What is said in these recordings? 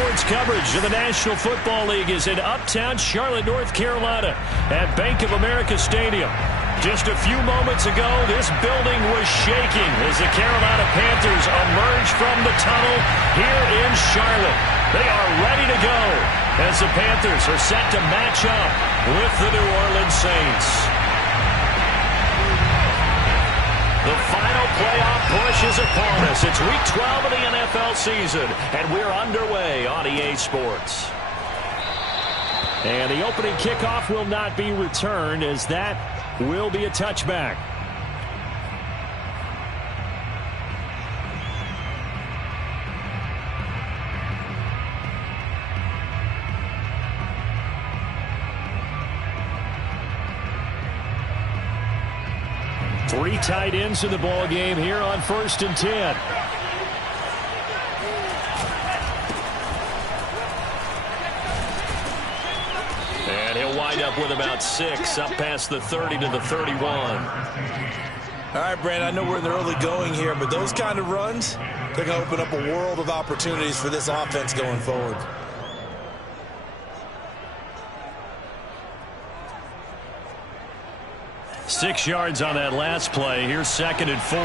Sports coverage of the National Football League is in uptown Charlotte, North Carolina at Bank of America Stadium. Just a few moments ago, this building was shaking as the Carolina Panthers emerged from the tunnel here in Charlotte. They are ready to go as the Panthers are set to match up with the New Orleans Saints. The final playoff push is upon us. It's Week 12 of the NFL season, and we're underway on EA Sports. And the opening kickoff will not be returned, as that will be a touchback. Three tight ends in the ball game here on 1st and 10. And he'll wind up with about 6, up past the 30 to the 31. All right, Brandon, I know we're in the early going here, but those kind of runs, they're going to open up a world of opportunities for this offense going forward. Six yards on that last play. Here's 2nd and 4.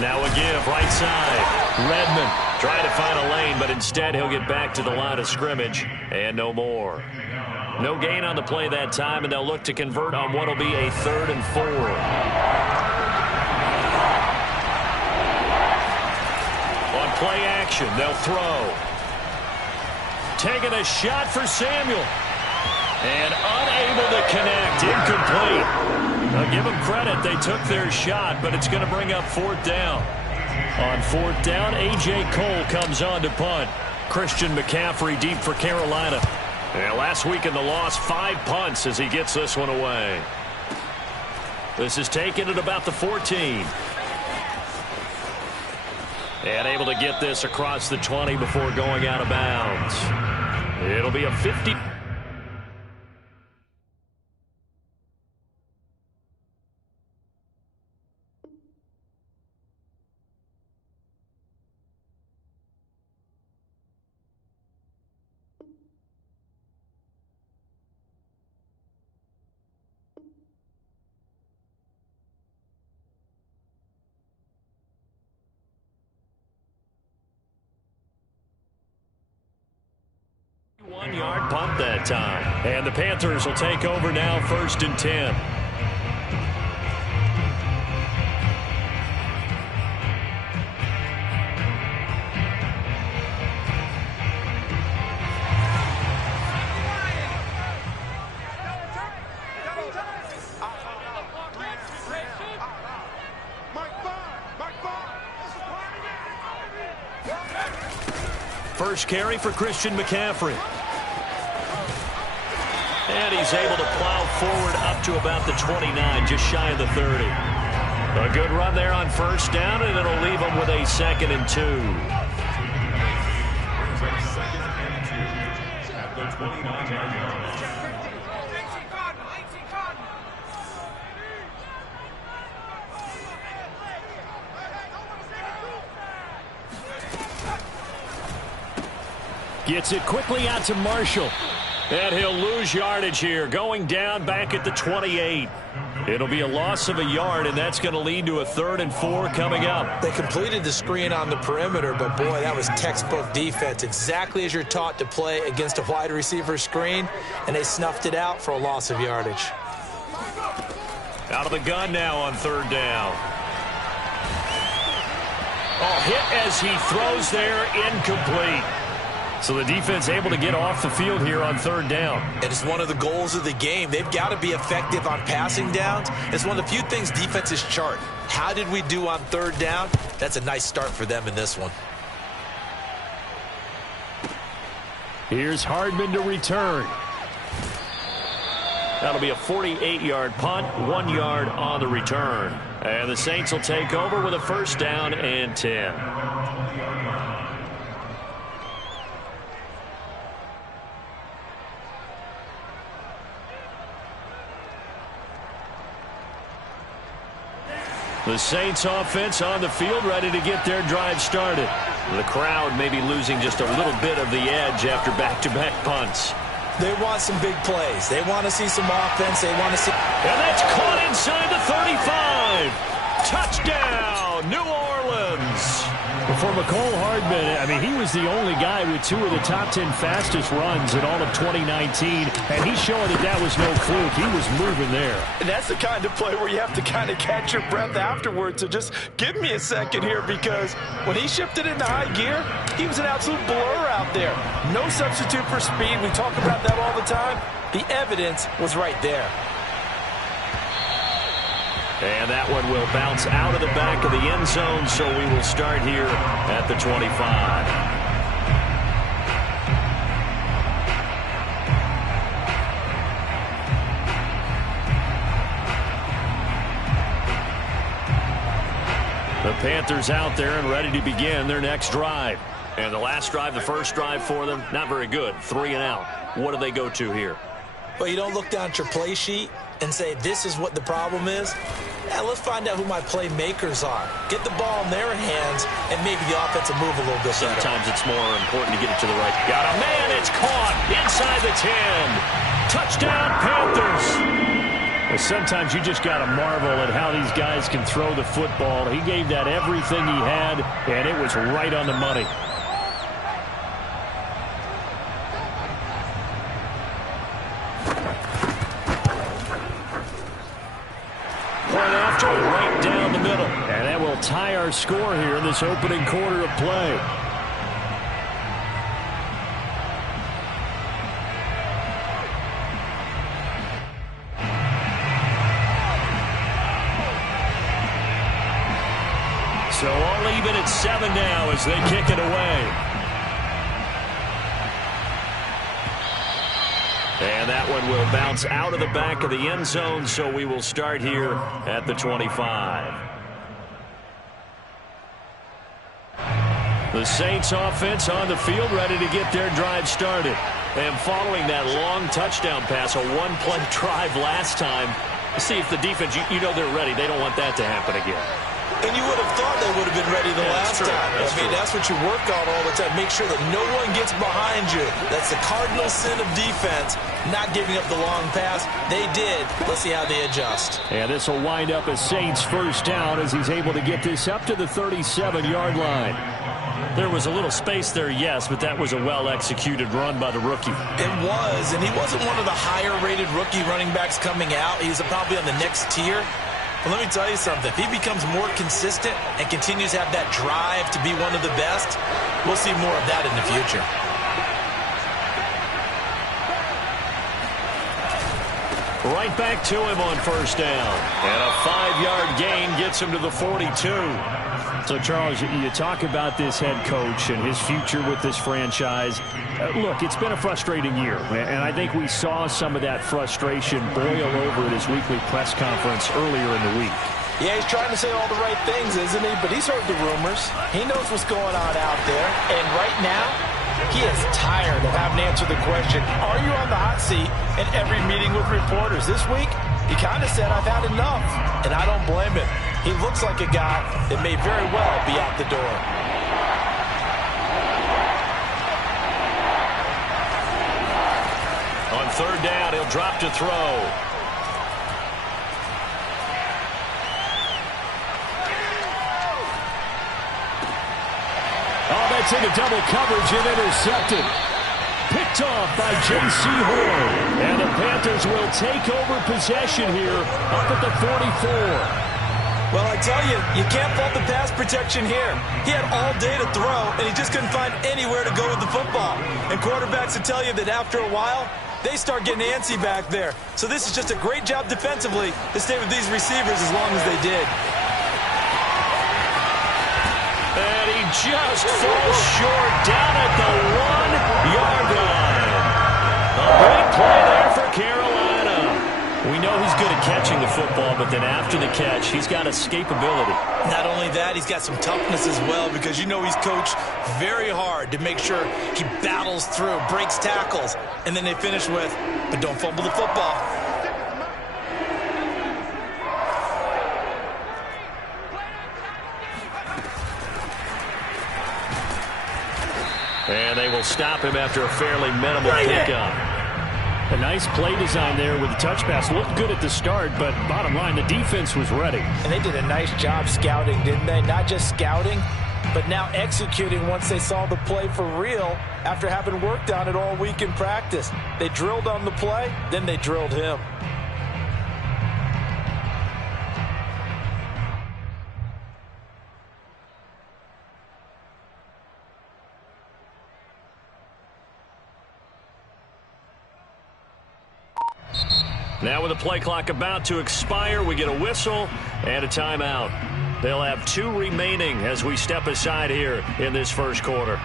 Now a give, right side. Redmond trying to find a lane, but instead he'll get back to the line of scrimmage, and no more. No gain on the play that time, and they'll look to convert on what will be a 3rd and 4. On play action, they'll throw. Taking a shot for Samuel. And unable to connect. Incomplete. Now give them credit. They took their shot, but it's going to bring up 4th down. On 4th down, A.J. Cole comes on to punt. Christian McCaffrey deep for Carolina. And last week in the loss, 5 punts as he gets this one away. This is taken at about the 14. And able to get this across the 20 before going out of bounds. It'll be a 50. One-yard punt that time. And the Panthers will take over now, 1st and 10. First carry for Christian McCaffrey. And he's able to plow forward up to about the 29, just shy of the 30. A good run there on 1st down, and it'll leave him with a 2nd and 2. Gets it quickly out to Marshall. And he'll lose yardage here, going down back at the 28. It'll be a loss of a yard, and that's going to lead to a 3rd and 4 coming up. They completed the screen on the perimeter, but boy, that was textbook defense. Exactly as you're taught to play against a wide receiver screen, and they snuffed it out for a loss of yardage. Out of the gun now on 3rd down. Oh, hit as he throws there, incomplete. So the defense able to get off the field here on 3rd down. And it's one of the goals of the game. They've got to be effective on passing downs. It's one of the few things defenses chart. How did we do on 3rd down? That's a nice start for them in this one. Here's Hardman to return. That'll be a 48-yard punt, 1 yard on the return. And the Saints will take over with a 1st down and 10. The Saints offense on the field, ready to get their drive started. The crowd may be losing just a little bit of the edge after back-to-back punts. They want some big plays. They want to see some offense. They want to see... And that's caught inside the 35. Touchdown, New Orleans. For McCole Hardman, I mean, he was the only guy with 2 of the top 10 fastest runs in all of 2019, and he's showing that that was no fluke. He was moving there. And that's the kind of play where you have to kind of catch your breath afterwards. So just give me a second here, because when he shifted into high gear, he was an absolute blur out there. No substitute for speed. We talk about that all the time. The evidence was right there. And that one will bounce out of the back of the end zone, so we will start here at the 25. The Panthers out there and ready to begin their next drive. And the last drive, the first drive for them, not very good. 3 and out. What do they go to here? Well, you don't look down at your play sheet and say, this is what the problem is. Yeah, let's find out who my playmakers are. Get the ball in their hands, and maybe the offense will move a little bit better. Sometimes it's more important to get it to the right. Got a man, it's caught inside the 10. Touchdown, Panthers. Well, sometimes you just got to marvel at how these guys can throw the football. He gave that everything he had, and it was right on the money. Right down the middle. And that will tie our score here in this opening quarter of play. So all even at 7 now as they kick it away. And that one will bounce out of the back of the end zone, so we will start here at the 25. The Saints offense on the field, ready to get their drive started. And following that long touchdown pass, a one-play drive last time, see if the defense, you know they're ready. They don't want that to happen again. And you would have thought they would have been ready the last time. That's what you work on all the time. Make sure that no one gets behind you. That's the cardinal sin of defense, not giving up the long pass. They did. Let's see how they adjust. And this will wind up as Saints first down as he's able to get this up to the 37-yard line. There was a little space there, yes, but that was a well-executed run by the rookie. It was, and he wasn't one of the higher-rated rookie running backs coming out. He was probably on the next tier. But let me tell you something. If he becomes more consistent and continues to have that drive to be one of the best, we'll see more of that in the future. Right back to him on first down. And a 5-yard gain gets him to the 42. So, Charles, you talk about this head coach and his future with this franchise. Look, it's been a frustrating year, and I think we saw some of that frustration boil over at his weekly press conference earlier in the week. Yeah, he's trying to say all the right things, isn't he? But he's heard the rumors. He knows what's going on out there. And right now, he is tired of having to answer the question, are you on the hot seat in every meeting with reporters? This week, he kind of said, I've had enough. And I don't blame him. He looks like a guy that may very well be out the door. On third down, he'll drop to throw. Oh, that's into double coverage and intercepted. Picked off by J.C. Horn. And the Panthers will take over possession here up at the 44. Well, I tell you, you can't fault the pass protection here. He had all day to throw, and he just couldn't find anywhere to go with the football. And quarterbacks will tell you that after a while, they start getting antsy back there. So this is just a great job defensively to stay with these receivers as long as they did. And he just falls short down at the 1-yard line. A great play there for Carolina. We know he's good at catching the football, but then after the catch, he's got escapability. Not only that, he's got some toughness as well, because you know he's coached very hard to make sure he battles through, breaks tackles, and then they finish with, but don't fumble the football. stop him after a fairly minimal pickup. A nice play design there with the touch pass. Looked good at the start, but bottom line, the defense was ready. And they did a nice job scouting, didn't they? Not just scouting, but now executing once they saw the play for real after having worked on it all week in practice. They drilled on the play, then they drilled him. Now with the play clock about to expire, we get a whistle and a timeout. They'll have 2 remaining as we step aside here in this first quarter.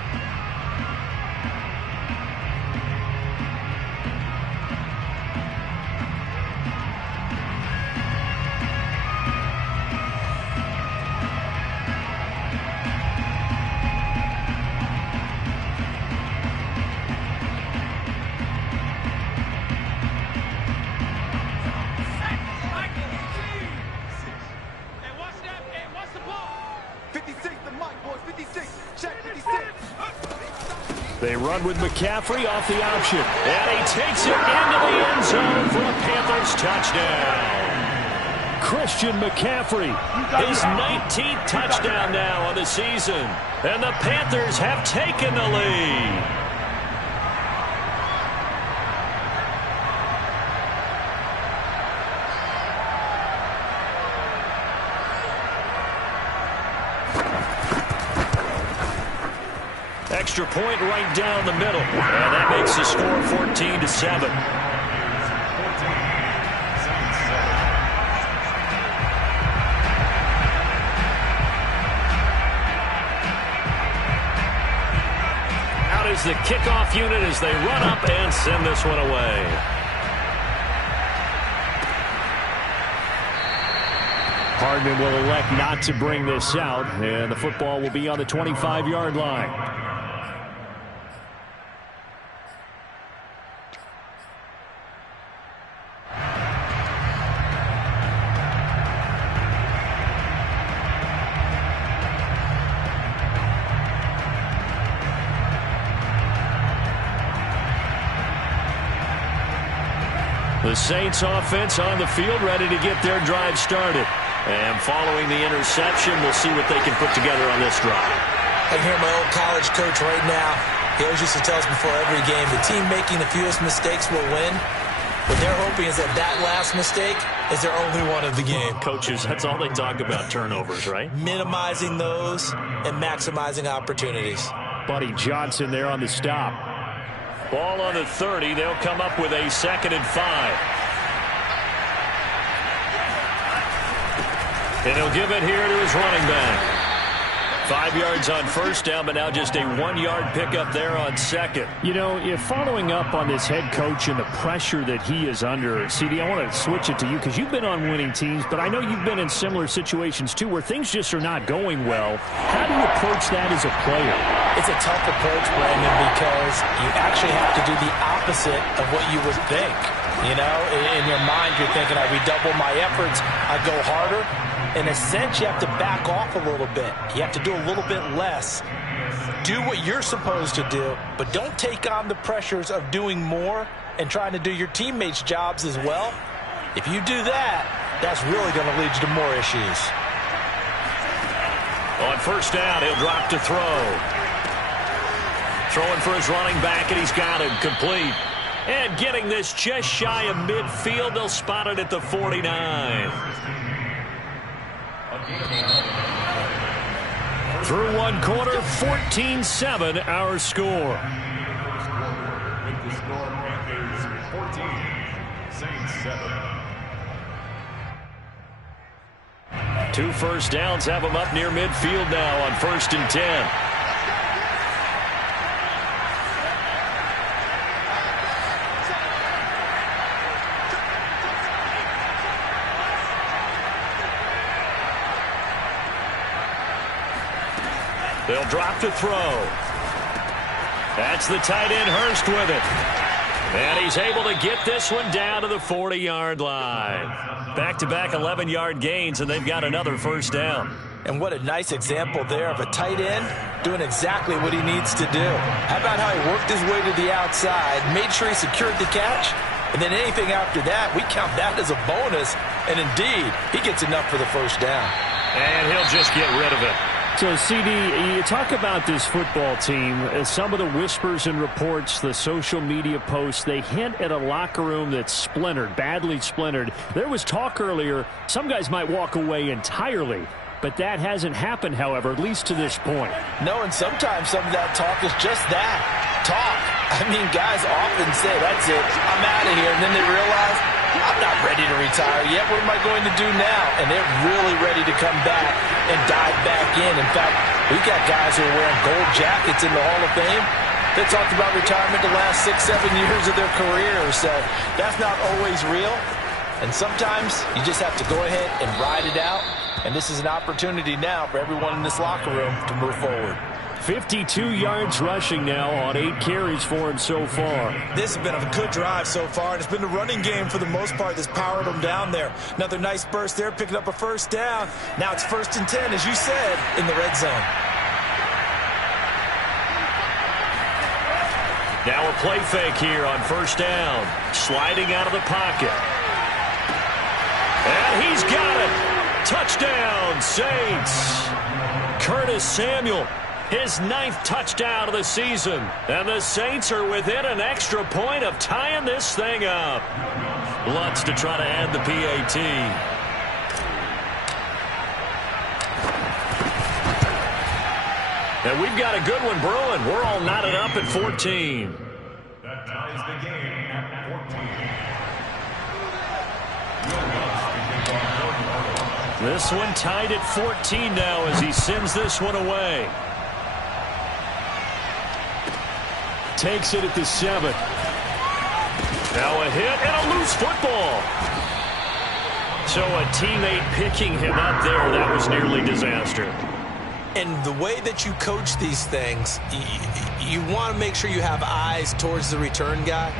They run with McCaffrey off the option. And he takes it into the end zone for a Panthers touchdown. Christian McCaffrey, his 19th touchdown now on the season. And the Panthers have taken the lead. Extra point right down the middle. And that makes the score 14-7. Out is the kickoff unit as they run up and send this one away. Hardman will elect not to bring this out, and the football will be on the 25-yard line. The Saints offense on the field, ready to get their drive started. And following the interception, we'll see what they can put together on this drive. I can hear my old college coach right now. He always used to tell us before every game, the team making the fewest mistakes will win. What they're hoping is that that last mistake is their only one of the game. Coaches, that's all they talk about, turnovers, right? Minimizing those and maximizing opportunities. Buddy Johnson there on the stop. Ball on the 30. They'll come up with a 2nd and 5. And he'll give it here to his running back. 5 yards on first down, but now just a 1-yard pickup there on second. You know, if following up on this head coach and the pressure that he is under, CD, I want to switch it to you because you've been on winning teams, but I know you've been in similar situations too where things just are not going well. How do you approach that as a player? It's a tough approach, Brandon, because you actually have to do the opposite of what you would think. You know, in your mind, you're thinking, I redouble my efforts, I go harder. In a sense, you have to back off a little bit. You have to do a little bit less. Do what you're supposed to do, but don't take on the pressures of doing more and trying to do your teammates' jobs as well. If you do that, that's really going to lead you to more issues. On first down, he'll drop to throw. Throwing for his running back, and he's got him complete. And getting this just shy of midfield, they'll spot it at the 49. Through one quarter, 14-7 our score. With the score, Panthers 14, Saints 7. 2 first downs have them up near midfield now on 1st and 10. They'll drop to throw. That's the tight end, Hurst, with it. And he's able to get this one down to the 40-yard line. Back-to-back 11-yard gains, and they've got another first down. And what a nice example there of a tight end doing exactly what he needs to do. How about how he worked his way to the outside, made sure he secured the catch, and then anything after that, we count that as a bonus. And indeed, he gets enough for the first down. And he'll just get rid of it. So, CD, you talk about this football team. Some of the whispers and reports, the social media posts, they hint at a locker room that's splintered, badly splintered. There was talk earlier, some guys might walk away entirely. But that hasn't happened, however, at least to this point. No, and sometimes some of that talk is just that, talk. I mean, guys often say, that's it, I'm out of here. And then they realize, I'm not ready to retire yet. What am I going to do now? And they're really ready to come back and dive back in. In fact, we've got guys who are wearing gold jackets in the Hall of Fame. They talked about retirement the last 6-7 years of their career. So that's not always real. And sometimes you just have to go ahead and ride it out. And this is an opportunity now for everyone in this locker room to move forward. 52 yards rushing now on 8 carries for him so far. This has been a good drive so far, and it's been the running game for the most part that's powered them down there. Another nice burst there, picking up a first down. Now it's 1st and 10, as you said, in the red zone. Now a play fake here on first down. Sliding out of the pocket. And he's got it. Touchdown, Saints. Curtis Samuel, his 9th touchdown of the season. And the Saints are within an extra point of tying this thing up. Lutz to try to add the PAT. And we've got a good one brewing. We're all knotted up at 14. That ties the game at 14. This one tied at 14 now as he sends this one away. Takes it at the 7. Now a hit and a loose football. So a teammate picking him up there, that was nearly disaster. And the way that you coach these things, you want to make sure you have eyes towards the return guy,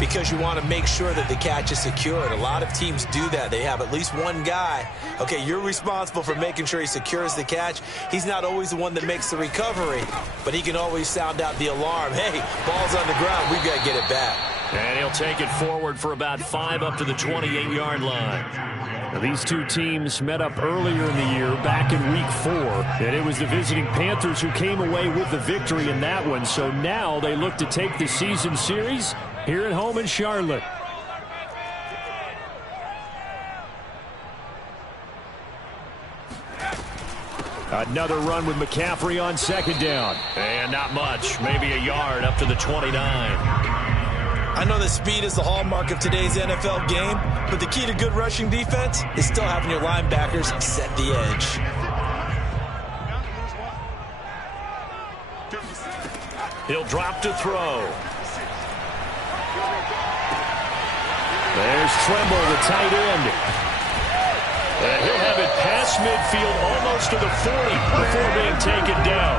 because you want to make sure that the catch is secured. A lot of teams do that. They have at least one guy. Okay, you're responsible for making sure he secures the catch. He's not always the one that makes the recovery, but he can always sound out the alarm. Hey, ball's on the ground. We've got to get it back. And he'll take it forward for about 5 up to the 28-yard line. Now, these two teams met up earlier in the year, back in Week 4, and it was the visiting Panthers who came away with the victory in that one. So now they look to take the season series here at home in Charlotte. Another run with McCaffrey on 2nd down. And not much, maybe a yard up to the 29. I know that speed is the hallmark of today's NFL game, but the key to good rushing defense is still having your linebackers set the edge. He'll drop to throw. There's Tremble, the tight end. And he'll have it past midfield almost to the 40 before being taken down.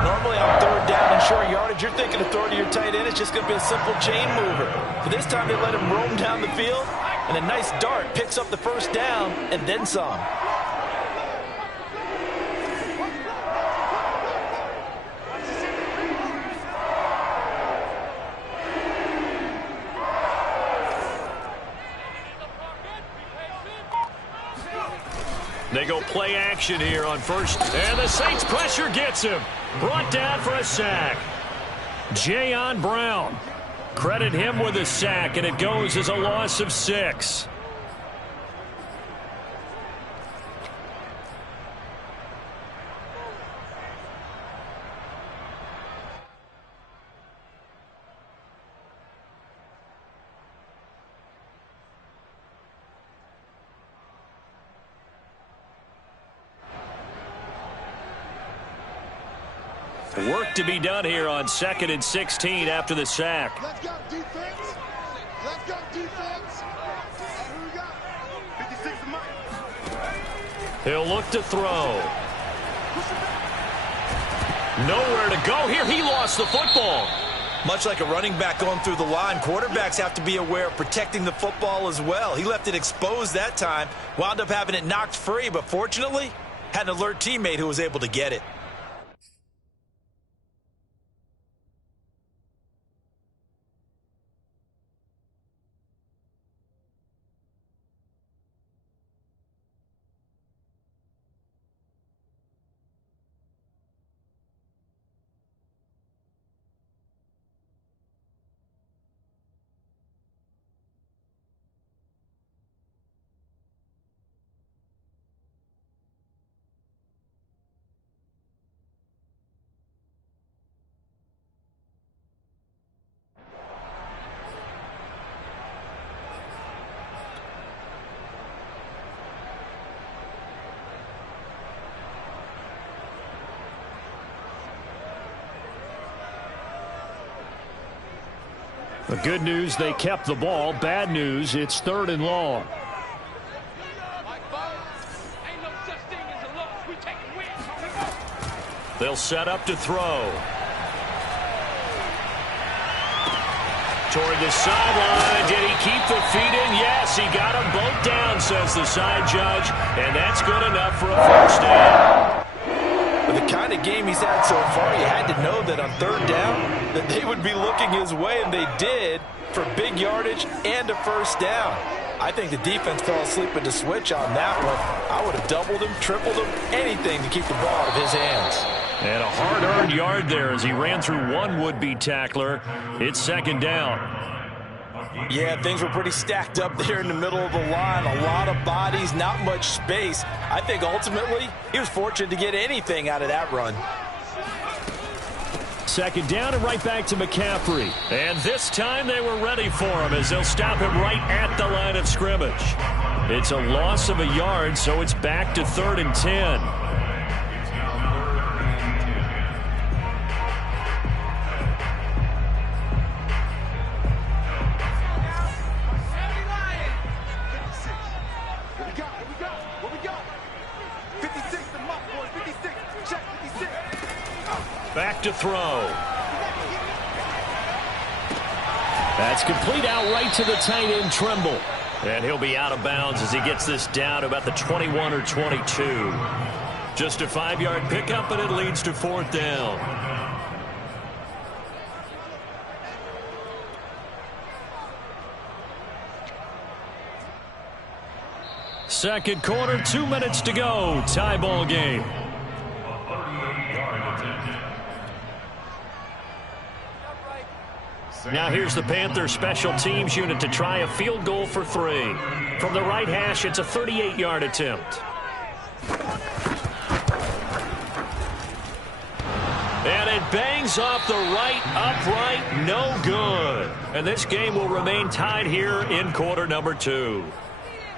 Normally on 3rd down and short yardage, you're thinking of throwing to your tight end. It's just going to be a simple chain mover. But this time they let him roam down the field, and a nice dart picks up the first down and then some. They go play action here on first. And the Saints pressure gets him. Brought down for a sack. Jayon Brown. Credit him with a sack, and it goes as a loss of 6. Work to be done here on 2nd and 16 after the sack. Let's go, defense. Let's go, defense. Who we got? 56 to Mike. He'll look to throw. Nowhere to go here. He lost the football. Much like a running back going through the line, quarterbacks have to be aware of protecting the football as well. He left it exposed that time, wound up having it knocked free, but fortunately, had an alert teammate who was able to get it. The good news, they kept the ball. Bad news, it's 3rd and long. They'll set up to throw. Toward the sideline. Did he keep the feet in? Yes, he got them both down, says the side judge. And that's good enough for a first down. With the kind of game he's had so far, you had to know that on 3rd down that they would be looking his way, and they did, for big yardage and a first down. I think the defense fell asleep at the switch on that one. I would have doubled him, tripled him, anything to keep the ball out of his hands. And a hard-earned yard there as he ran through one would-be tackler. It's 2nd down. Yeah, things were pretty stacked up there in the middle of the line. A lot of bodies, not much space. I think ultimately he was fortunate to get anything out of that run. 2nd down and right back to McCaffrey. And this time they were ready for him as they'll stop him right at the line of scrimmage. It's a loss of a yard, so it's back to 3rd and 10. Back to throw. That's complete out right to the tight end, Trimble. And he'll be out of bounds as he gets this down to about the 21 or 22. Just a 5-yard pickup, and it leads to 4th down. Second quarter, 2 minutes to go. Tie ball game. Now here's the Panthers special teams unit to try a field goal for 3. From the right hash, it's a 38-yard attempt. And it bangs off the right upright, no good. And this game will remain tied here in quarter number 2.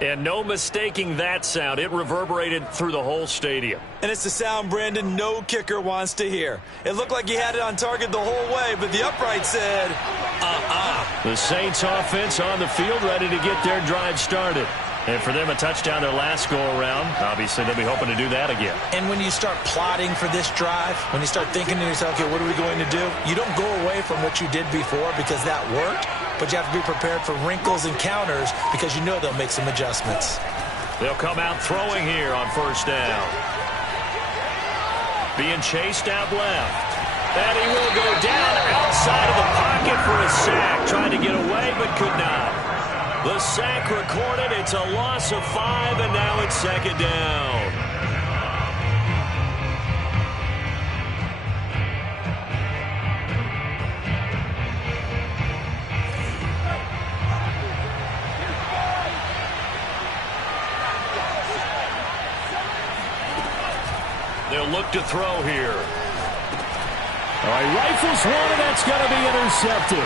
And no mistaking that sound. It reverberated through the whole stadium. And it's the sound, Brandon, no kicker wants to hear. It looked like he had it on target the whole way, but the upright said, The Saints offense on the field ready to get their drive started. And for them, a touchdown their last go-around. Obviously, they'll be hoping to do that again. And when you start plotting for this drive, when you start thinking to yourself, okay, what are we going to do? You don't go away from what you did before because that worked, but you have to be prepared for wrinkles and counters because you know they'll make some adjustments. They'll come out throwing here on first down. Being chased out left. And he will go down outside of the pocket for a sack. Trying to get away, but could not. The sack recorded. It's a loss of 5, and now it's 2nd down. They'll look to throw here. All right, rifles one, and that's going to be intercepted.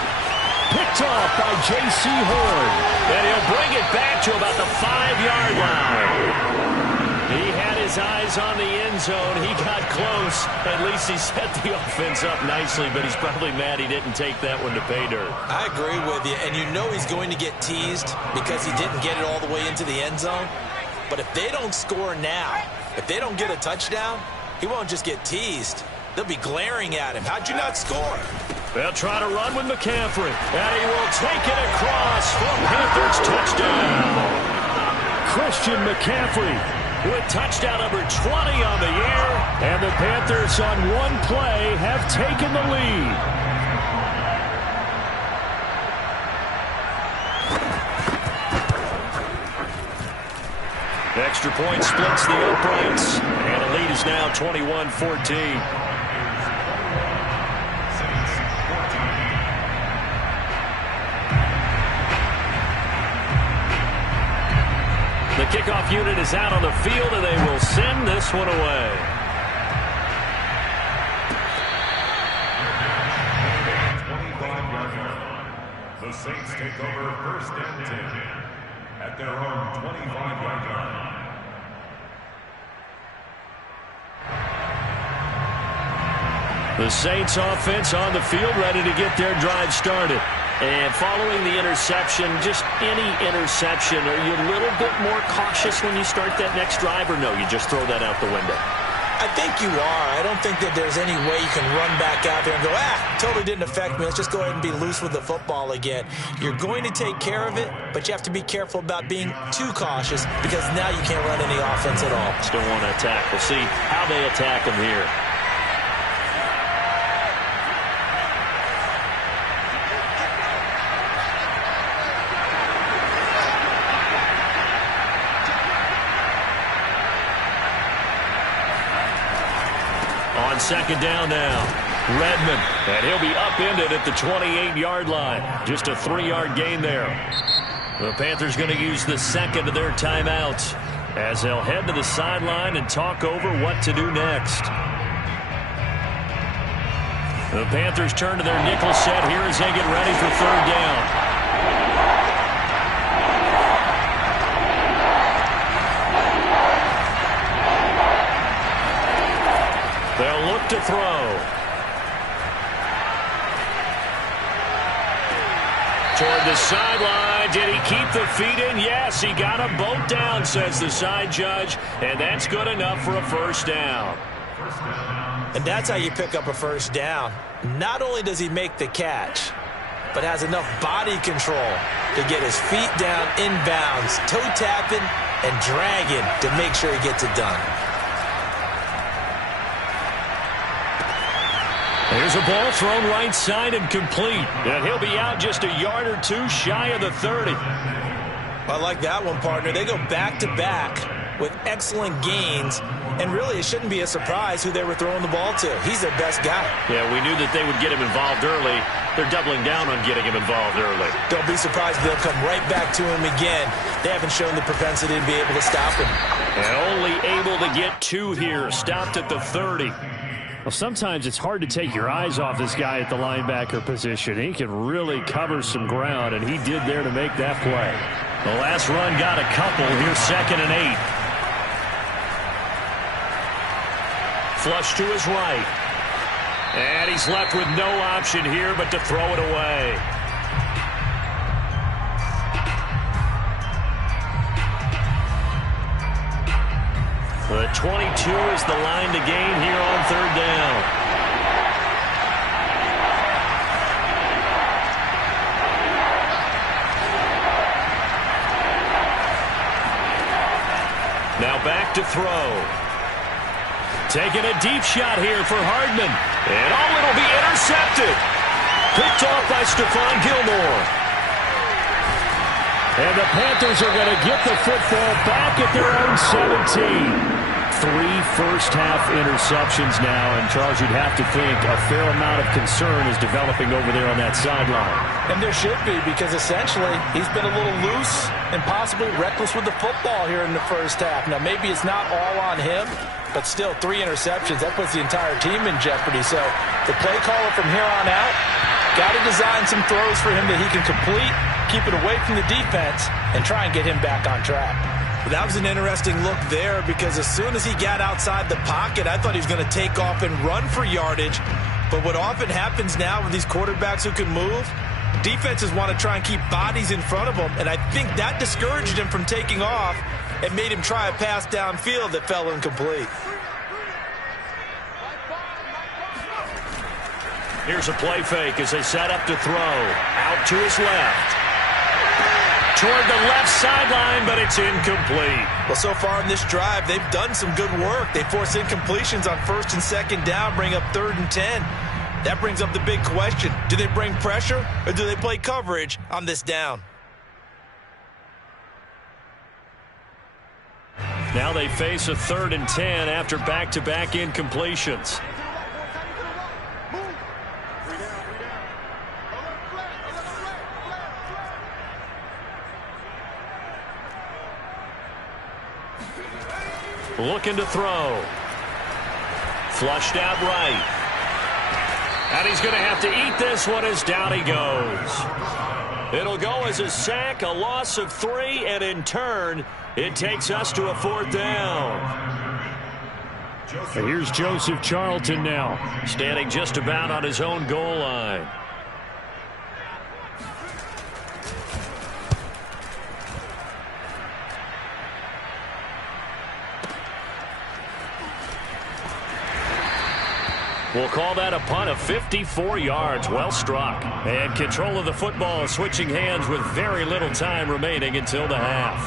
Picked off by J.C. Horn. And he'll bring it back to about the 5-yard line. He had his eyes on the end zone. He got close. At least he set the offense up nicely, but he's probably mad he didn't take that one to pay dirt. I agree with you, and you know he's going to get teased because he didn't get it all the way into the end zone. But if they don't score now, if they don't get a touchdown, he won't just get teased. They'll be glaring at him. How'd you not score? They'll try to run with McCaffrey. And he will take it across for a Panthers touchdown. Christian McCaffrey with touchdown number 20 on the year. And the Panthers on one play have taken the lead. Extra point splits the uprights. And the lead is now 21-14. The kickoff unit is out on the field, and they will send this one away. The Saints take over 1st and 10 at their own 25-yard line. The Saints offense on the field, ready to get their drive started. And following the interception, just any interception, are you a little bit more cautious when you start that next drive, or no, you just throw that out the window? I think you are. I don't think that there's any way you can run back out there and go, totally didn't affect me. Let's just go ahead and be loose with the football again. You're going to take care of it, but you have to be careful about being too cautious because now you can't run any offense at all. Still want to attack. We'll see how they attack them here. On second down now, Redmond, and he'll be upended at the 28-yard line. Just a 3-yard gain there. The Panthers going to use the second of their timeouts as they'll head to the sideline and talk over what to do next. The Panthers turn to their nickel set here as they get ready for third down. They'll look to throw. Toward the sideline. Did he keep the feet in? Yes, he got them both down, says the side judge. And that's good enough for a first down. And that's how you pick up a first down. Not only does he make the catch, but has enough body control to get his feet down inbounds, toe tapping and dragging to make sure he gets it done. Here's a ball thrown right side and complete. And he'll be out just a yard or two shy of the 30. I like that one, partner. They go back-to-back with excellent gains. And really, it shouldn't be a surprise who they were throwing the ball to. He's their best guy. Yeah, we knew that they would get him involved early. They're doubling down on getting him involved early. Don't be surprised if they'll come right back to him again. They haven't shown the propensity to be able to stop him. And only able to get two here. Stopped at the 30. Well, sometimes it's hard to take your eyes off this guy at the linebacker position. He can really cover some ground, and he did there to make that play. The last run got a couple. Here's 2nd and 8. Flush to his right. And he's left with no option here but to throw it away. The 22 is the line to gain here on third down. Now back to throw. Taking a deep shot here for Hardman. And it'll be intercepted. Picked off by Stephon Gilmore. And the Panthers are going to get the football back at their own 17. 3 first-half interceptions now, and Charles, you'd have to think a fair amount of concern is developing over there on that sideline. And there should be, because essentially he's been a little loose and possibly reckless with the football here in the first half. Now, maybe it's not all on him, but still 3 interceptions. That puts the entire team in jeopardy. So the play caller from here on out got to design some throws for him that he can complete, keep it away from the defense, and try and get him back on track. That was an interesting look there because as soon as he got outside the pocket, I thought he was going to take off and run for yardage. But what often happens now with these quarterbacks who can move, defenses want to try and keep bodies in front of them, and I think that discouraged him from taking off and made him try a pass downfield that fell incomplete. Here's a play fake as they set up to throw. Out to his left. Toward the left sideline, but it's incomplete. Well, so far in this drive, they've done some good work. They force incompletions on 1st and 2nd down, bring up 3rd and 10. That brings up the big question. Do they bring pressure or do they play coverage on this down? Now they face a 3rd and 10 after back-to-back incompletions. Looking to throw. Flushed out right. And he's going to have to eat this one as down he goes. It'll go as a sack, a loss of 3, and in turn, it takes us to a 4th down. And here's Joseph Charlton now, standing just about on his own goal line. We'll call that a punt of 54 yards. Well struck. And control of the football switching hands with very little time remaining until the half.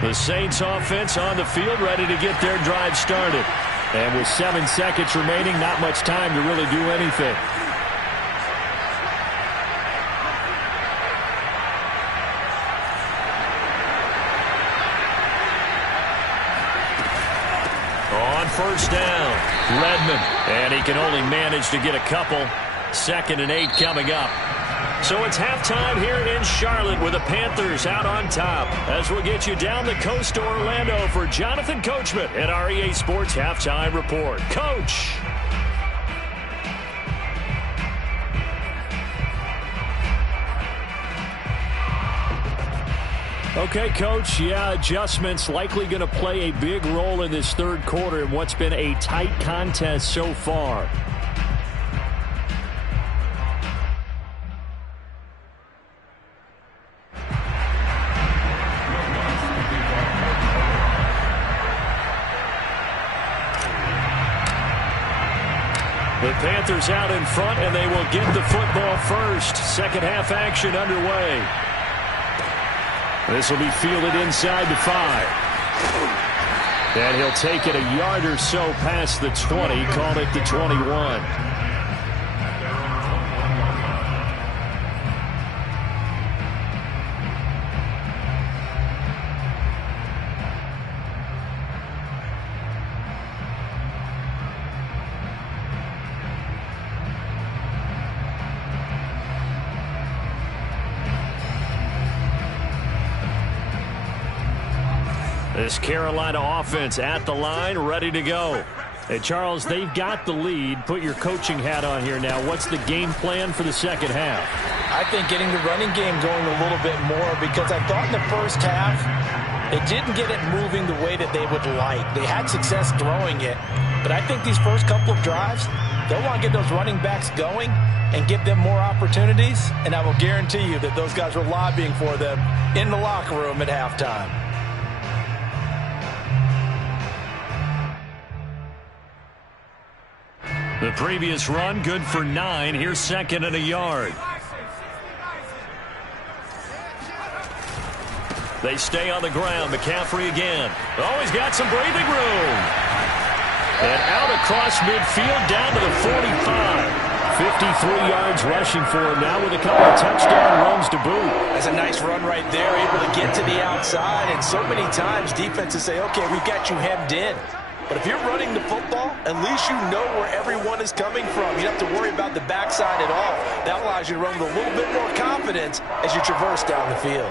The Saints offense on the field ready to get their drive started. And with 7 seconds remaining, not much time to really do anything. On 1st down, Redmond. And he can only manage to get a couple. 2nd and 8 coming up. So it's halftime here in Charlotte with the Panthers out on top. As we'll get you down the coast to Orlando for Jonathan Coachman at our EA Sports Halftime Report. Coach. Okay, Coach, yeah, adjustments likely going to play a big role in this 3rd quarter in what's been a tight contest so far. The Panthers out in front, and they will get the football first. 2nd half action underway. This will be fielded inside the 5. And he'll take it a yard or so past the 20, call it the 21. This Carolina offense at the line, ready to go. Hey, Charles, they've got the lead. Put your coaching hat on here now. What's the game plan for the 2nd half? I think getting the running game going a little bit more, because I thought in the 1st half, it didn't get it moving the way that they would like. They had success throwing it, but I think these first couple of drives, they'll want to get those running backs going and give them more opportunities, and I will guarantee you that those guys were lobbying for them in the locker room at halftime. The previous run, good for 9. Here's 2nd and a yard. They stay on the ground. McCaffrey again. Oh, he's got some breathing room. And out across midfield down to the 45. 53 yards rushing for him now with a couple of touchdown runs to boot. That's a nice run right there, able to get to the outside. And so many times defenses say, okay, we've got you hemmed in. But if you're running the football, at least you know where everyone is coming from. You don't have to worry about the backside at all. That allows you to run with a little bit more confidence as you traverse down the field.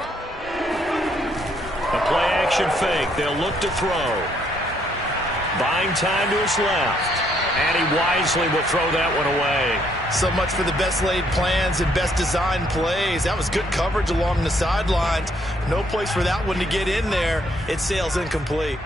A play-action fake. They'll look to throw. Buying time to his left. And he wisely will throw that one away. So much for the best laid plans and best designed plays. That was good coverage along the sidelines. No place for that one to get in there. It sails incomplete.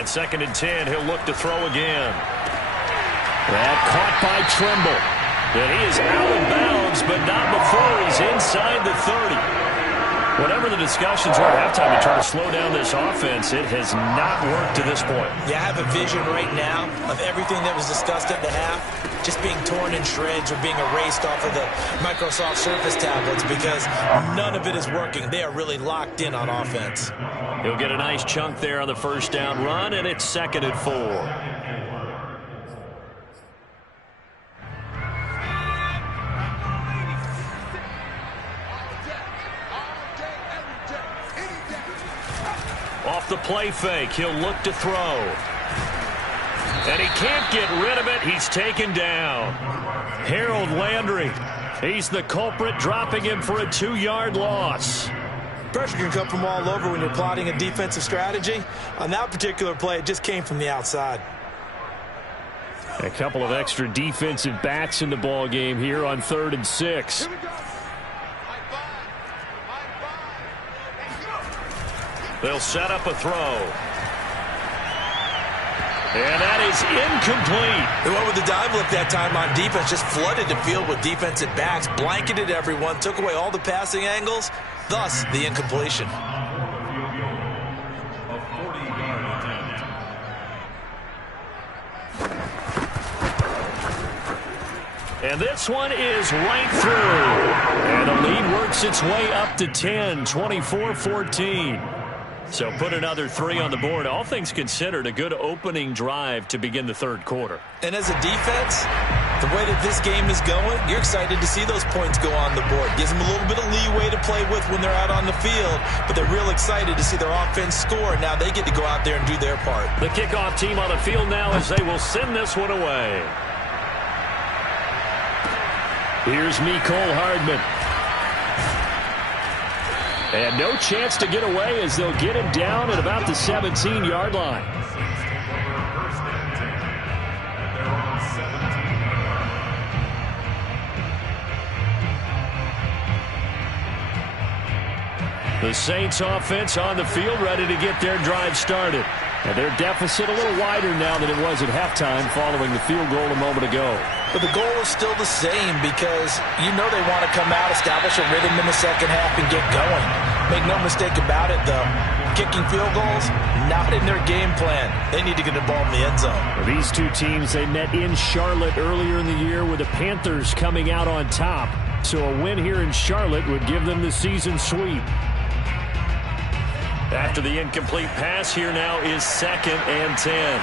And 2nd and 10, he'll look to throw again. That caught by Trimble. And he is out of bounds, but not before he's inside the 30. Whatever the discussions were at halftime to try to slow down this offense, it has not worked to this point. Yeah, I have a vision right now of everything that was discussed at the half just being torn in shreds or being erased off of the Microsoft Surface tablets because none of it is working. They are really locked in on offense. He'll get a nice chunk there on the first down run, and it's 2nd and 4. Off the play fake, he'll look to throw. And he can't get rid of it. He's taken down. Harold Landry, he's the culprit, dropping him for a 2-yard loss. Pressure can come from all over when you're plotting a defensive strategy. On that particular play, it just came from the outside. A couple of extra defensive backs in the ball game here on 3rd and 6. They'll set up a throw. And that is incomplete. They went with the dime look that time on defense, just flooded the field with defensive backs, blanketed everyone, took away all the passing angles, thus the incompletion. And this one is right through. And the lead works its way up to 10, 24-14. So put another 3 on the board. All things considered, a good opening drive to begin the 3rd quarter. And as a defense, the way that this game is going, you're excited to see those points go on the board. Gives them a little bit of leeway to play with when they're out on the field, but they're real excited to see their offense score. Now they get to go out there and do their part. The kickoff team on the field now as they will send this one away. Here's Mecole Hardman. And no chance to get away as they'll get him down at about the 17-yard line. The Saints offense on the field ready to get their drive started. And their deficit a little wider now than it was at halftime following the field goal a moment ago. But the goal is still the same because you know they want to come out, establish a rhythm in the second half, and get going. Make no mistake about it, though. Kicking field goals, not in their game plan. They need to get the ball in the end zone. Well, these two teams, they met in Charlotte earlier in the year with the Panthers coming out on top. So a win here in Charlotte would give them the season sweep. After the incomplete pass, here now is 2nd and 10.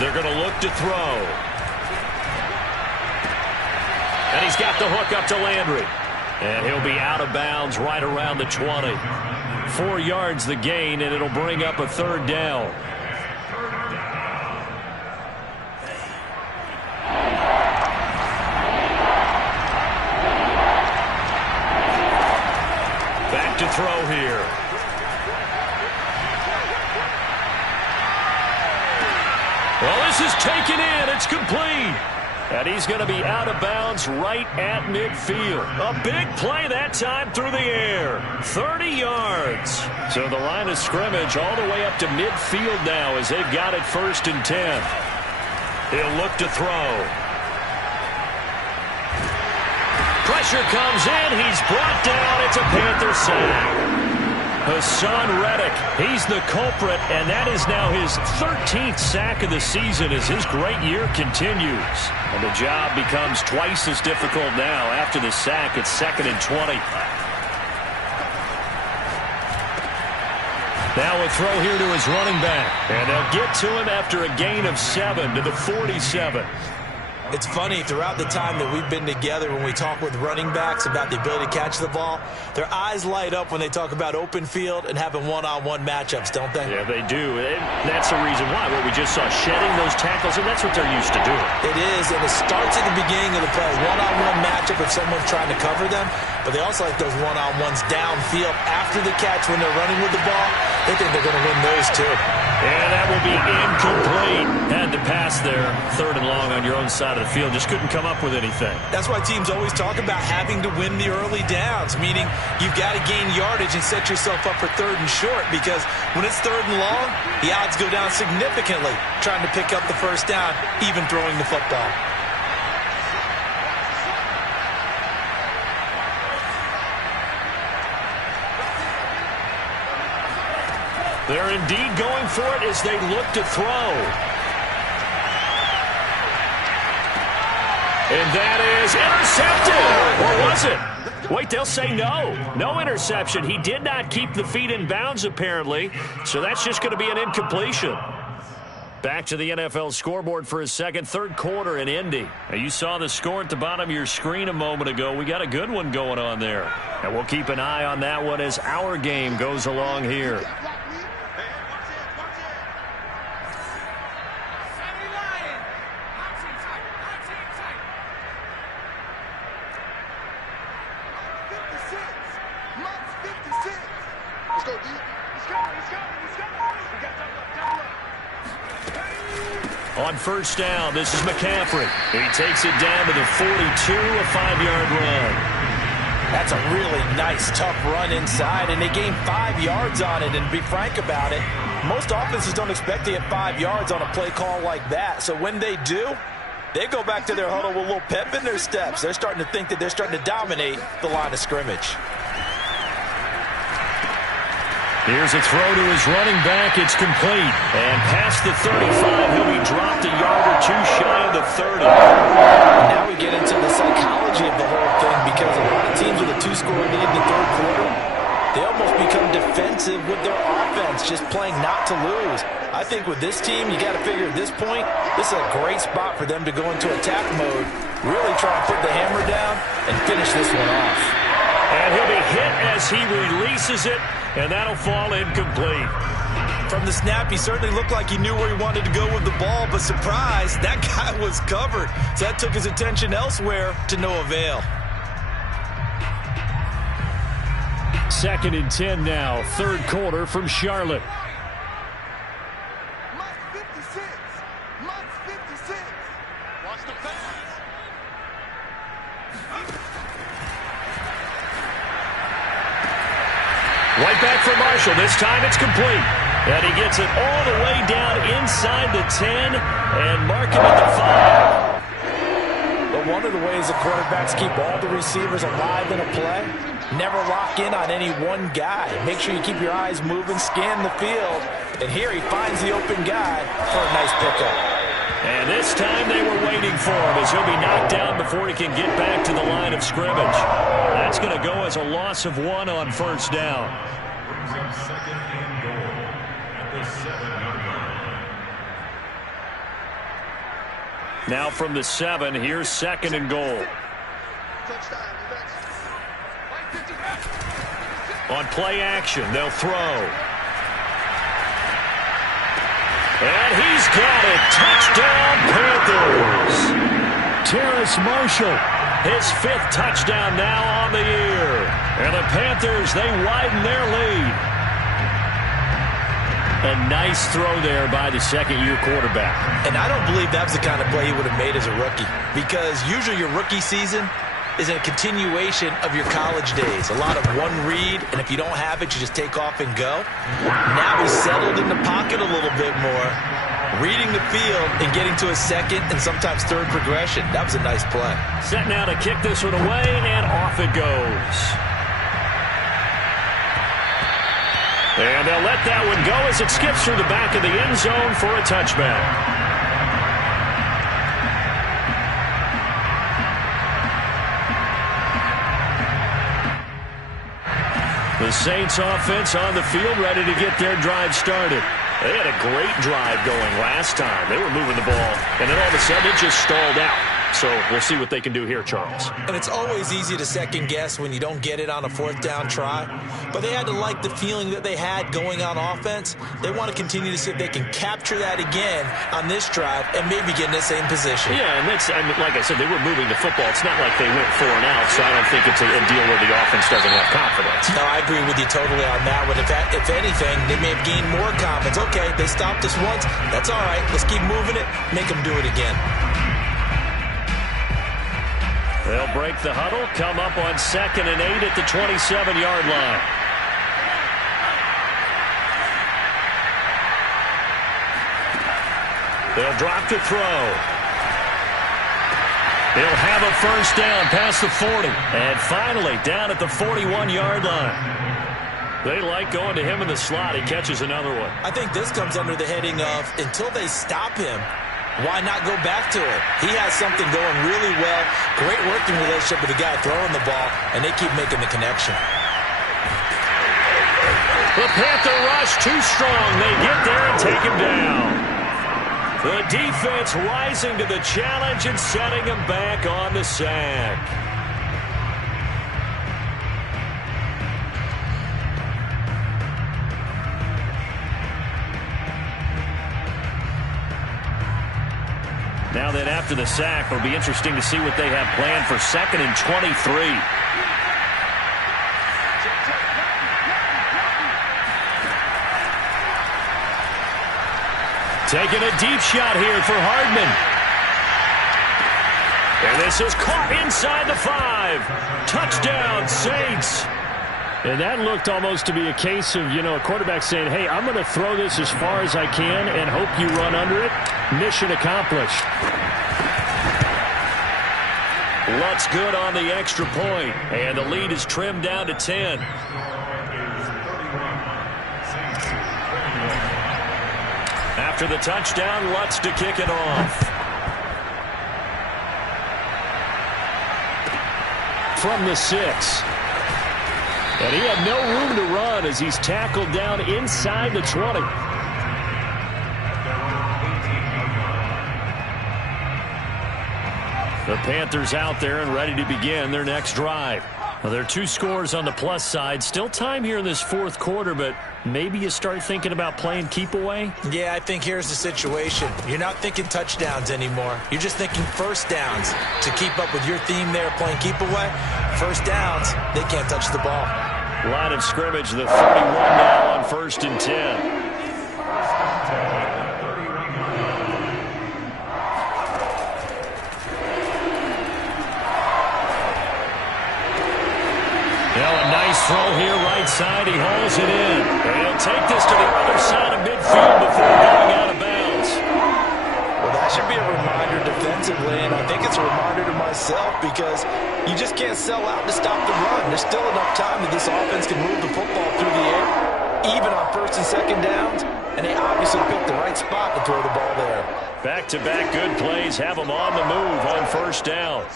They're going to look to throw. And he's got the hook up to Landry. And he'll be out of bounds right around the 20. 4 yards the gain, and it'll bring up a 3rd down. To throw here. Well, this is taken in. It's complete. And he's going to be out of bounds right at midfield. A big play that time through the air. 30 yards. So the line of scrimmage all the way up to midfield now as they've got it 1st and 10. He'll look to throw. Pressure comes in. He's brought down. It's a Panther sack. Hassan Reddick, he's the culprit, and that is now his 13th sack of the season as his great year continues. And the job becomes twice as difficult now. After the sack, it's 2nd and 20. Now a throw here to his running back. And they'll get to him after a gain of 7 to the 47. It's funny, throughout the time that we've been together, when we talk with running backs about the ability to catch the ball, their eyes light up when they talk about open field and having one-on-one matchups, don't they? Yeah, they do. And that's the reason why. What we just saw, shedding those tackles, and that's what they're used to doing. It is, and it starts at the beginning of the play. One-on-one matchup if someone's trying to cover them, but they also like those one-on-ones downfield after the catch when they're running with the ball. they think they're going to win those too. And that will be incomplete. Had to pass there, 3rd and long on your own side of the field. Just couldn't come up with anything. That's why teams always talk about having to win the early downs, meaning you've got to gain yardage and set yourself up for 3rd and short, because when it's 3rd and long, the odds go down significantly trying to pick up the first down, even throwing the football. They're indeed going for it as they look to throw. And that is intercepted. Or was it? Wait, they'll say no. No interception. He did not keep the feet in bounds, apparently. So that's just going to be an incompletion. Back to the NFL scoreboard for his second, 3rd quarter in Indy. Now, you saw the score at the bottom of your screen a moment ago. We got a good one going on there. And we'll keep an eye on that one as our game goes along here. On first down, this is McCaffrey. He takes it down to the 42, a 5-yard run. That's a really nice, tough run inside, and they gained 5 yards on it. And to be frank about it, most offenses don't expect to get 5 yards on a play call like that. So when they do, they go back to their huddle with a little pep in their steps. They're starting to think that they're starting to dominate the line of scrimmage. Here's a throw to his running back. It's complete. And past the 35, he'll be dropped a yard or two shy of the 30. Now we get into the psychology of the whole thing, because a lot of teams with a 2-score lead in the 3rd quarter, they almost become defensive with their offense, just playing not to lose. I think with this team, you got to figure at this point, this is a great spot for them to go into attack mode, really try and put the hammer down and finish this one off. And he'll be hit as he releases it, and that'll fall incomplete. From the snap, he certainly looked like he knew where he wanted to go with the ball, but surprise, that guy was covered. So that took his attention elsewhere to no avail. 2nd and 10 now, 3rd quarter from Charlotte. Watch the pass. Right back for Marshall. This time it's complete. And he gets it all the way down inside the 10 and mark him at the 5. But one of the ways the quarterbacks keep all the receivers alive in a play, never lock in on any one guy. Make sure you keep your eyes moving, scan the field. And here he finds the open guy for a nice pickup. And this time they were waiting for him as he'll be knocked down before he can get back to the line of scrimmage. That's going to go as a loss of 1 on first down. Brings up 2nd and goal at the 7-yard line. Now from the 7, here's 2nd and goal. On play action, they'll throw. And he's got it. Touchdown, Panthers. Terrace Marshall, his 5th touchdown now on the year. And the Panthers, they widen their lead. A nice throw there by the 2nd-year quarterback. And I don't believe that was the kind of play he would have made as a rookie, because usually your rookie season is a continuation of your college days. A lot of one read, and if you don't have it, you just take off and go. Now he's settled in the pocket a little bit more, reading the field and getting to a 2nd and sometimes 3rd progression. That was a nice play. Set now to kick this one away, and off it goes. And they'll let that one go as it skips through the back of the end zone for a touchback. The Saints offense on the field ready to get their drive started. They had a great drive going last time. They were moving the ball, and then all of a sudden it just stalled out. So we'll see what they can do here, Charles. And it's always easy to second guess when you don't get it on a fourth down try. But they had to like the feeling that they had going on offense. They want to continue to see if they can capture that again on this drive and maybe get in the same position. Yeah, and that's, I mean, like I said, they were moving the football. It's not like they went 4 and out, so I don't think it's a deal where the offense doesn't have confidence. No, I agree with you totally on that one. If anything, they may have gained more confidence. Okay, they stopped us once. That's all right. Let's keep moving it. Make them do it again. They'll break the huddle, come up on 2nd and 8 at the 27-yard line. They'll drop to throw. He'll have a first down past the 40. And finally, down at the 41-yard line. They like going to him in the slot. He catches another one. I think this comes under the heading of until they stop him, why not go back to it? He has something going really well. Great working relationship with the guy throwing the ball, and they keep making the connection. The Panther rush too strong. They get there and take him down. The defense rising to the challenge and setting him back on the sack. Now then, after the sack, it'll be interesting to see what they have planned for 2nd and 23. Taking a deep shot here for Hardman. And this is caught inside the 5. Touchdown, Saints. And that looked almost to be a case of, a quarterback saying, hey, I'm going to throw this as far as I can and hope you run under it. Mission accomplished. Lutz good on the extra point. And the lead is trimmed down to 10. After the touchdown, Lutz to kick it off. From the 6. And he had no room to run as he's tackled down inside the 20. The Panthers out there and ready to begin their next drive. Well, there are 2 scores on the plus side. Still time here in this 4th quarter, but maybe you start thinking about playing keep away? Yeah, I think here's the situation. You're not thinking touchdowns anymore. You're just thinking first downs. To keep up with your theme there, playing keep away, first downs, they can't touch the ball. Line of scrimmage, the 31 now on 1st and 10. Throw here, right side. He hauls it in. And he'll take this to the other side of midfield before going out of bounds. Well, that should be a reminder defensively, and I think it's a reminder to myself because you just can't sell out to stop the run. There's still enough time that this offense can move the football through the air, even on 1st and 2nd downs, and they obviously picked the right spot to throw the ball there. Back-to-back good plays have them on the move on 1st down.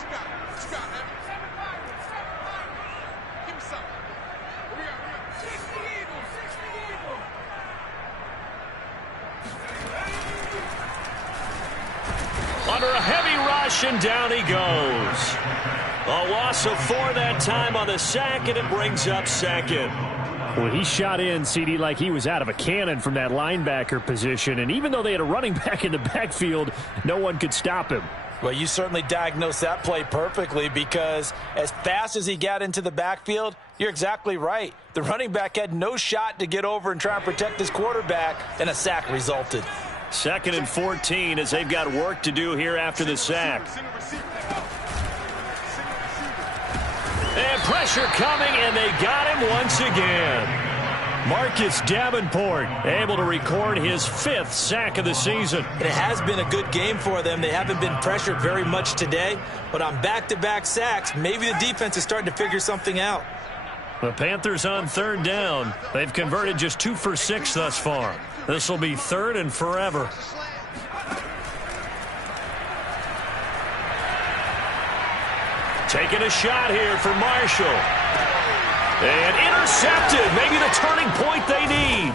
Under a heavy rush, and down he goes. A loss of 4 that time on the sack, and it brings up 2nd. Well, he shot in, CD, like he was out of a cannon from that linebacker position. And even though they had a running back in the backfield, no one could stop him. Well, you certainly diagnosed that play perfectly because as fast as he got into the backfield, you're exactly right. The running back had no shot to get over and try and protect his quarterback, and a sack resulted. 2nd and 14 as they've got work to do here after the sack. And pressure coming, and they got him once again. Marcus Davenport able to record his 5th sack of the season. It has been a good game for them. They haven't been pressured very much today, but on back-to-back sacks, maybe the defense is starting to figure something out. The Panthers on 3rd down. They've converted just 2 for 6 thus far. This will be 3rd and forever. Taking a shot here for Marshall. And intercepted. Maybe the turning point they need.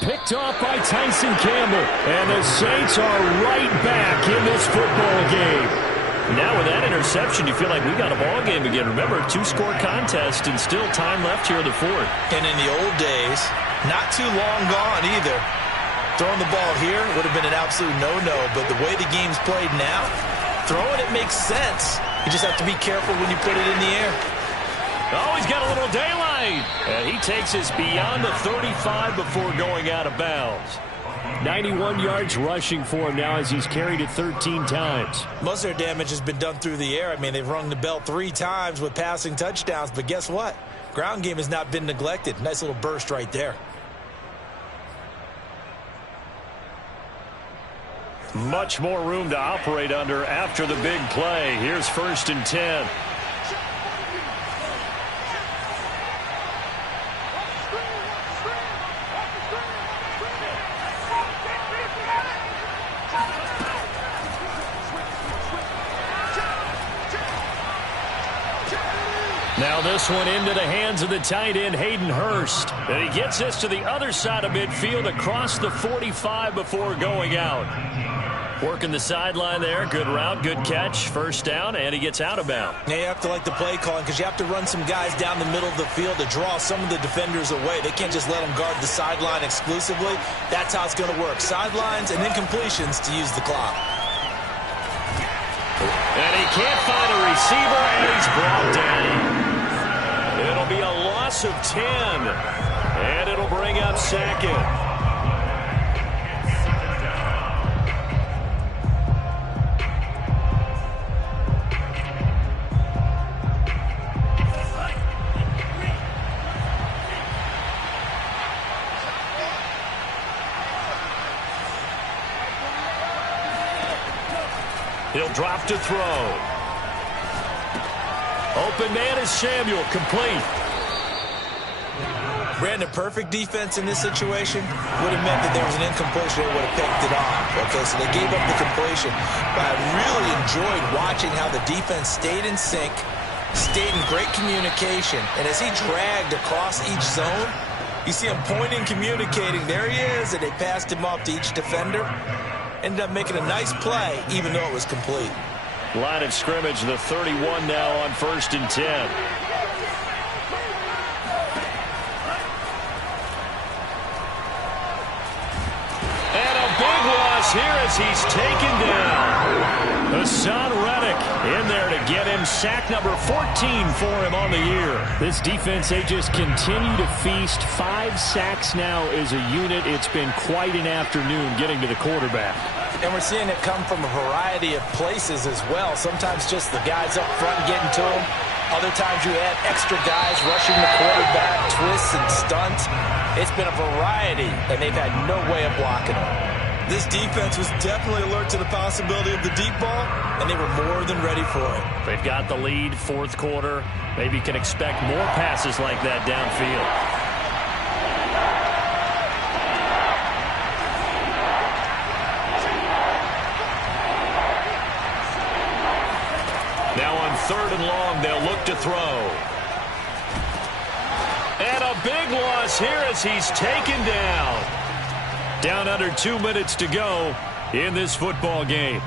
Picked off by Tyson Campbell. And the Saints are right back in this football game. Now with that interception, you feel like we got a ball game again. Remember, 2-score contest and still time left here in the fourth. And in the old days, not too long gone either, throwing the ball here would have been an absolute no-no. But the way the game's played now, throwing it makes sense. You just have to be careful when you put it in the air. Oh, he's got a little daylight. And he takes us beyond the 35 before going out of bounds. 91 yards rushing for him now as he's carried it 13 times. Most of their damage has been done through the air. I mean, they've rung the bell 3 times with passing touchdowns. But guess what? Ground game has not been neglected. Nice little burst right there. Much more room to operate under after the big play. Here's 1st and 10. Now this one into the hands of the tight end, Hayden Hurst. And he gets this to the other side of midfield across the 45 before going out. Working the sideline there. Good route, good catch. 1st down, and he gets out of bounds. Now you have to like the play calling because you have to run some guys down the middle of the field to draw some of the defenders away. They can't just let them guard the sideline exclusively. That's how it's going to work. Sidelines and then completions to use the clock. And he can't find a receiver, and he's brought down. It'll be a loss of 10, and it'll bring up 2nd. He'll drop to throw. Open man is Samuel, complete. Brandon, perfect defense in this situation would have meant that there was an incompletion. They would have picked it off. Okay, so they gave up the completion. But I really enjoyed watching how the defense stayed in sync, stayed in great communication. And as he dragged across each zone, you see him pointing, communicating. There he is, and they passed him off to each defender. Ended up making a nice play, even though it was complete. Line of scrimmage, the 31 now on 1st and 10. And a big loss here as he's taken down. Hassan Reddick in there to get him sack number 14 for him on the year. This defense, they just continue to feast. 5 sacks now as a unit. It's been quite an afternoon getting to the quarterback. And we're seeing it come from a variety of places as well. Sometimes just the guys up front getting to him. Other times you add extra guys rushing the quarterback, twists and stunts. It's been a variety, and they've had no way of blocking him. This defense was definitely alert to the possibility of the deep ball, and they were more than ready for it. They've got the lead, 4th quarter. Maybe you can expect more passes like that downfield. Now on 3rd and long, they'll look to throw. And a big loss here as he's taken down. Down under 2 minutes to go in this football game.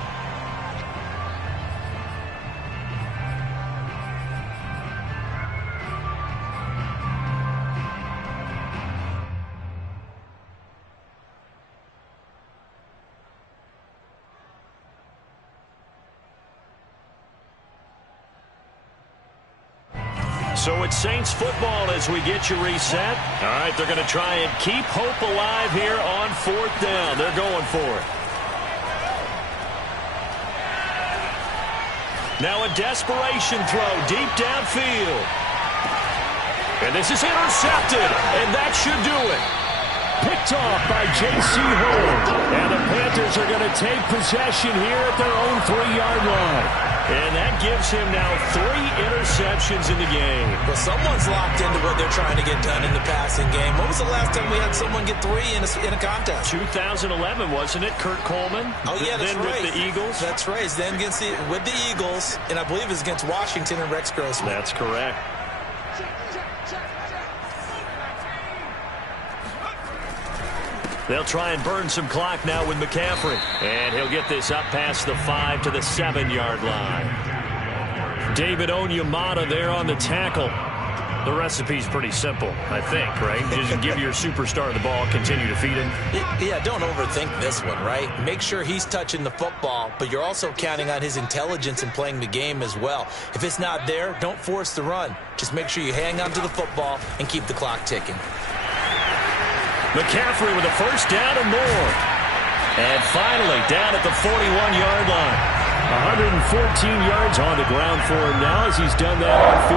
So it's Saints football as we get you reset. All right, they're going to try and keep hope alive here on 4th down. They're going for it. Now a desperation throw deep downfield. And this is intercepted, and that should do it. Picked off by J.C. Horn. And the Panthers are going to take possession here at their own 3-yard line. And that gives him now 3 interceptions in the game. Well, someone's locked into what they're trying to get done in the passing game. When was the last time we had someone get 3 in a contest? 2011, wasn't it? Kurt Coleman. Oh, yeah, that's then right. With the Eagles. That's right. Then with the Eagles, and I believe it's against Washington and Rex Grossman. That's correct. They'll try and burn some clock now with McCaffrey. And he'll get this up past the 5 to the 7-yard line. David Onyemata there on the tackle. The recipe's pretty simple, I think, right? Just give your superstar the ball, continue to feed him. Yeah, don't overthink this one, right? Make sure he's touching the football, but you're also counting on his intelligence in playing the game as well. If it's not there, don't force the run. Just make sure you hang on to the football and keep the clock ticking. McCaffrey with a first down and more. And finally, down at the 41-yard line. 114 yards on the ground for him now as he's done that on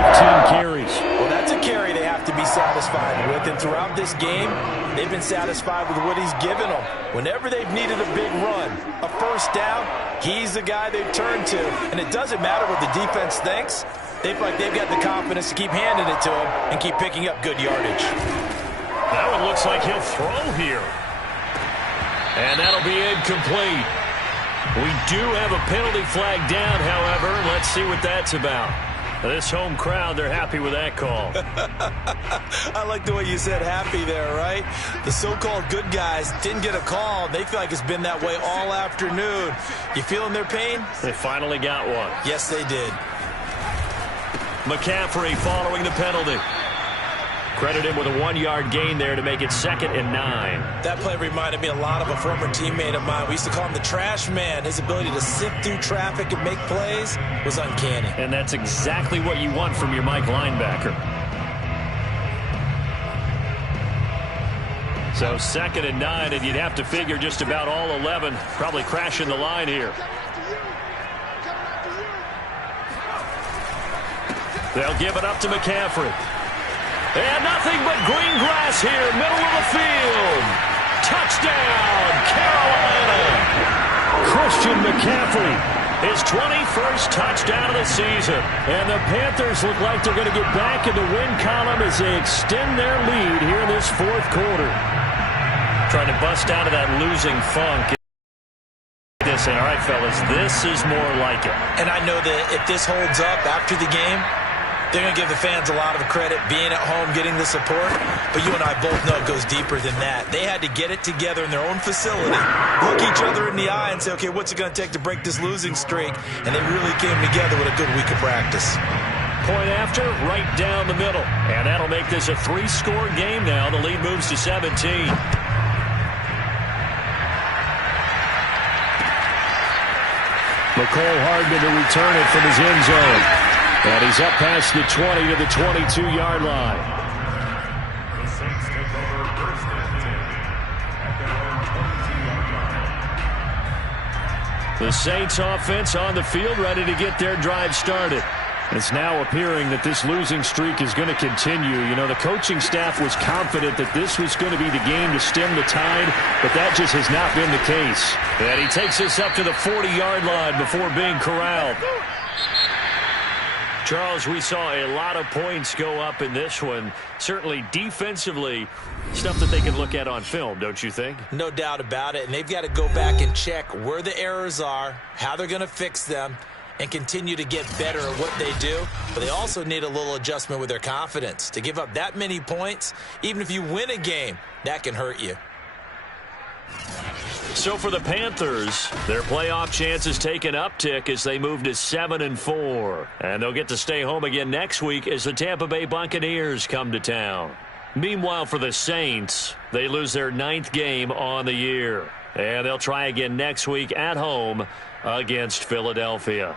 15 carries. Well, that's a carry they have to be satisfied with. And throughout this game, they've been satisfied with what he's given them. Whenever they've needed a big run, a first down, he's the guy they've turned to. And it doesn't matter what the defense thinks. They've got the confidence to keep handing it to him and keep picking up good yardage. That one looks like he'll throw here. And that'll be incomplete. We do have a penalty flag down, however. Let's see what that's about. This home crowd, they're happy with that call. I like the way you said happy there, right? The so-called good guys didn't get a call. They feel like it's been that way all afternoon. You feeling their pain? They finally got one. Yes, they did. McCaffrey following the penalty. Credit him with a 1-yard gain there to make it 2nd and 9. That play reminded me a lot of a former teammate of mine. We used to call him the trash man. His ability to sift through traffic and make plays was uncanny. And that's exactly what you want from your Mike linebacker. So 2nd and 9, and you'd have to figure just about all 11 probably crashing the line here. They'll give it up to McCaffrey. And nothing but green grass here, middle of the field. Touchdown, Carolina. Christian McCaffrey, his 21st touchdown of the season. And the Panthers look like they're going to get back in the win column as they extend their lead here in this 4th quarter. Trying to bust out of that losing funk. All right, fellas, this is more like it. And I know that if this holds up after the game, they're going to give the fans a lot of credit, being at home, getting the support. But you and I both know it goes deeper than that. They had to get it together in their own facility, look each other in the eye and say, okay, what's it going to take to break this losing streak? And they really came together with a good week of practice. Point after, right down the middle. And that'll make this a 3-score game now. The lead moves to 17. McCole Hardman to return it from his end zone. And he's up past the 20 to the 22-yard line. The Saints take over 1st and 10 at their own 22-yard line. The Saints offense on the field, ready to get their drive started. It's now appearing that this losing streak is going to continue. You know, the coaching staff was confident that this was going to be the game to stem the tide, but that just has not been the case. And he takes us up to the 40-yard line before being corralled. Charles, we saw a lot of points go up in this one. Certainly defensively, stuff that they can look at on film, don't you think? No doubt about it. And they've got to go back and check where the errors are, how they're going to fix them, and continue to get better at what they do. But they also need a little adjustment with their confidence. To give up that many points, even if you win a game, that can hurt you. So for the Panthers, their playoff chances take an uptick as they move to 7-4. And they'll get to stay home again next week as the Tampa Bay Buccaneers come to town. Meanwhile, for the Saints, they lose their 9th game on the year. And they'll try again next week at home against Philadelphia.